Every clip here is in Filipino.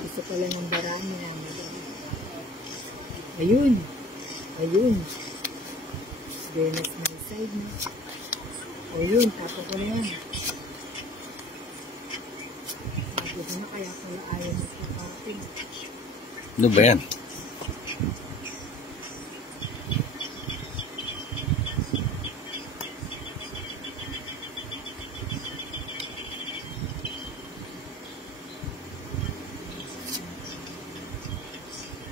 Gusto pala ng baraan niya. Ayun. Ayun. Venus my side na. Ayun, tapo ko na yan. Sabi ko na kaya pala ayaw mo sa kaping. Ano ba yan?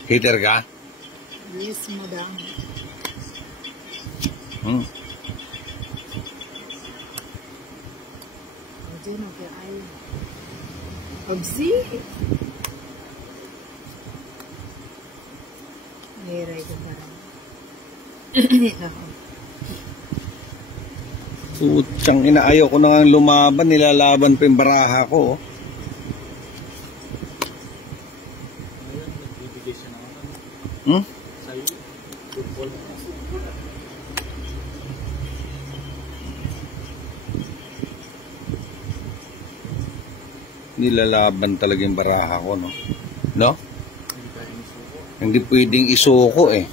Heater ka? Yes, madam. Diyan, okay, ayaw. Pagsi! Mayray ko parang. Putsang ina, ayaw ko na nga lumaban, nilalaban pa yung baraha ko. Nilalaban talaga yung baraha ko, no? No? Hindi pwedeng isuko eh.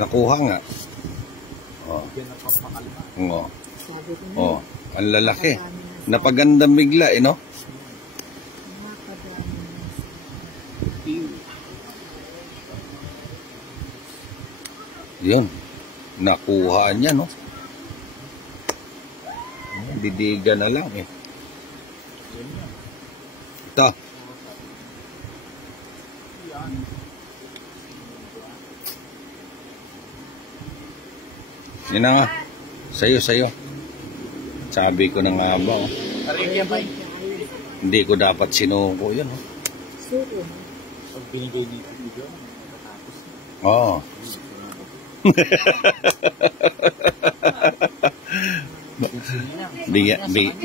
Nakuha nga. Oh. Oh. Oh, ang lalaki. Napaganda bigla eh, no? Yun. Nakuha niya, no? Didiga na lang eh. Ito. Yan na nga. Sayo. Sabi ko na nga ba, oh. Hindi ko dapat sinuko yun, oh. Suko. Pag binigay dito, video, matatapos. Oo.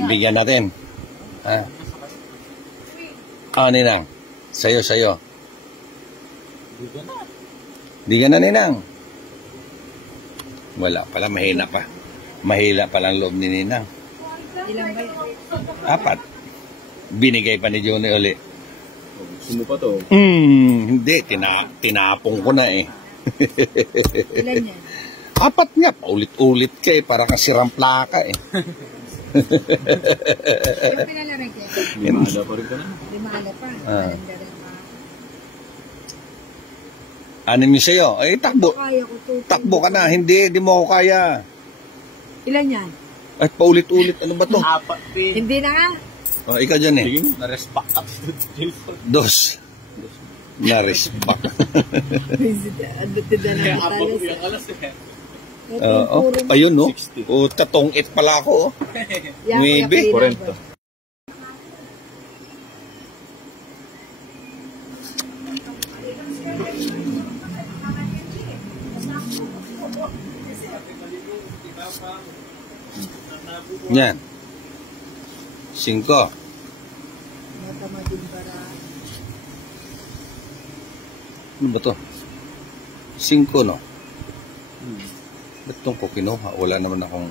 Bigyan natin. Ha? Ah, Ninang. Sayo. Bigyan na, Ninang. Wala pala, mahina pa. Mahila pa lang loob ni Ninang. Ilang ba yun? 4. Binigay pa ni Johnny uli. Gusto mo pa to? Hindi. Tinapong ko na eh. Ilan yan? 4 nga. Paulit-ulit ka eh. Para kang sirang plaka eh. Ano pinalaran kaya? Limala pa rin ka na. Limala pa. Anim yung sa'yo. Ay, takbo. Kaya ko to. Takbo ka na. Hindi mo ako kaya. Ilan yan? Ay, paulit-ulit. Ano ba to? 4 din. Hindi na nga. Oh, ikaw dyan eh. Sige, na-respack up. 2. Na-respack. Kaya abang ko yung alas eh. Ayun no. Tatong it pala ako. Maybe. 40. Yan. 5. Ano ba to? 5 no? Ba't itong ko kinuha? Wala naman akong...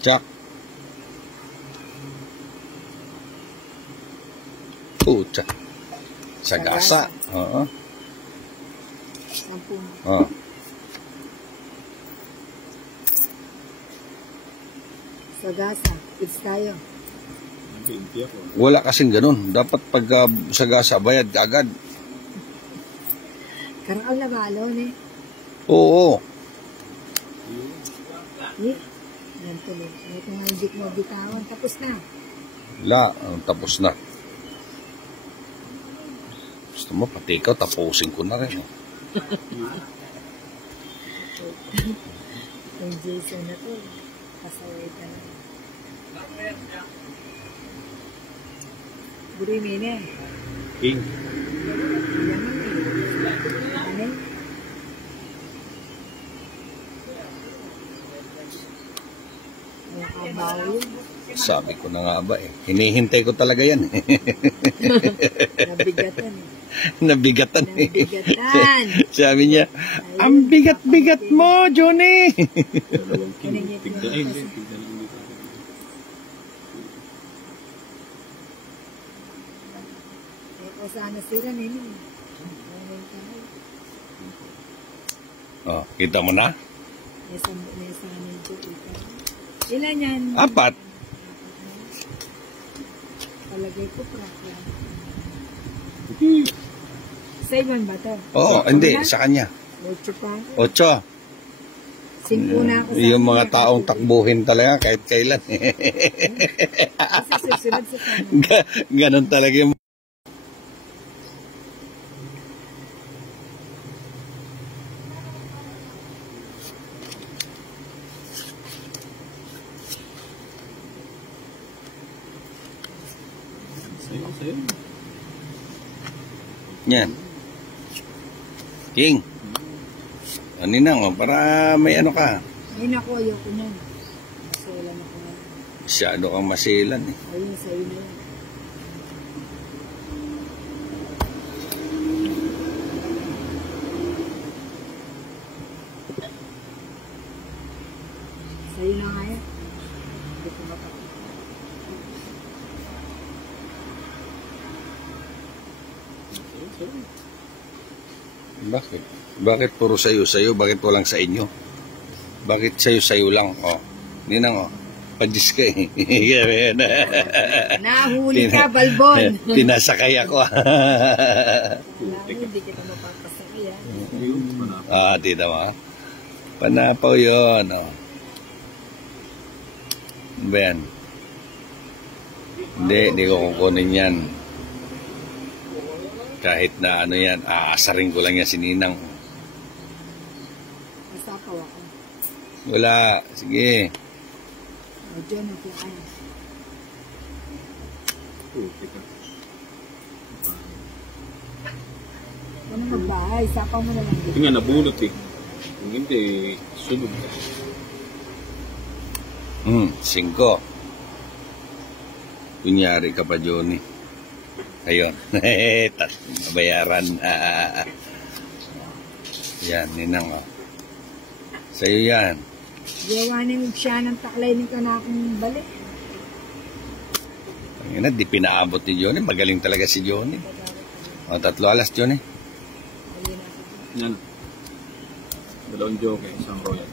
Tsak. Pucha. Sagasa. Oo. 10. Oo. Sagasa. It's tayo. Wala kasing ganun. Dapat pag sagasa, bayad agad. Karakal na balon eh. Oo. Eh, yan tuloy. Ito nga hindi mo bitawan. Tapos na. Wala. Tapos na. Gusto mo, pati ikaw, tapusin ko na rin. Yung Jason na to. Pasaway ka na. Burimin eh. King. Ano? trabaho yun. Sabi ko na nga ba eh. Hinihintay ko talaga yan eh. Nabigatan eh. Nabigatan eh. Nabigatan. Sabi niya, ang bigat-bigat mo, Johnny. Dalawang king. Tigda, ay, hindi. Tigda lang dito. Eh, o sana sira nini. Oh, kita mo na? Nesa nito ito. Ilan yan? 4. Palagay ko prakla. Sa iban ba to? Oo, hindi. Sa kanya. 8 pa. 8. 5 na ako sa Yung mga kanya. taong takbuhin talaga kahit kailan. Kasi susunod sa kanya. Ganon talaga yung... Sayo, sayo. Yan. King. Ano na, para may ano ka. Ayun ako, ayoko niyan. Masulan ako na. Masyado kang masilan eh. Ayun, sa'yo na yan. Sa'yo na nga yan. Hindi ko makakita. Sayo, sayo. Bakit? Bakit puro sayo-sayo? Bakit walang sa inyo? Bakit sayo-sayo lang? Oh. Ninang, oh. Padis ka eh. Nahuli ka, Balbon. Pinasakay ako. Alam mo, hindi kita mapapasakay ah. Ayun, manap. Tita mo. Panapaw yun. Oh. Ano ba yan? Hindi ko kukunin yan. Kahit na ano yan, aasarin ko lang yan si Ninang. Masapaw ako. Wala. Sige. Medyo naglaan. Teka. Ano magbahay? Sapaw mo na lang dito. Ito nga, nabulot eh. Kung hindi, sunod. 5. Kunyari ka pa, Johnny. Ayun. Bayaran. Yan, Ninang. Oh. Sa'yo yan. Yawanin siya ng taklay ni kanakong balik. Ayun na, di pinaabot ni Johnny. Magaling talaga si Johnny. O, 3 alas, Johnny. Ayun ako. Yan. Dalawang joke, isang royal.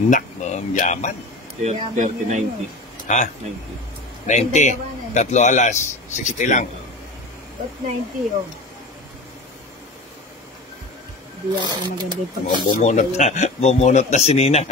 Nak, no, yaman. 30-90. Ha? 90. 90. 3 alas. 60 lang. At 90, oh. Di yata maganda yung Bumunot na si Ninang.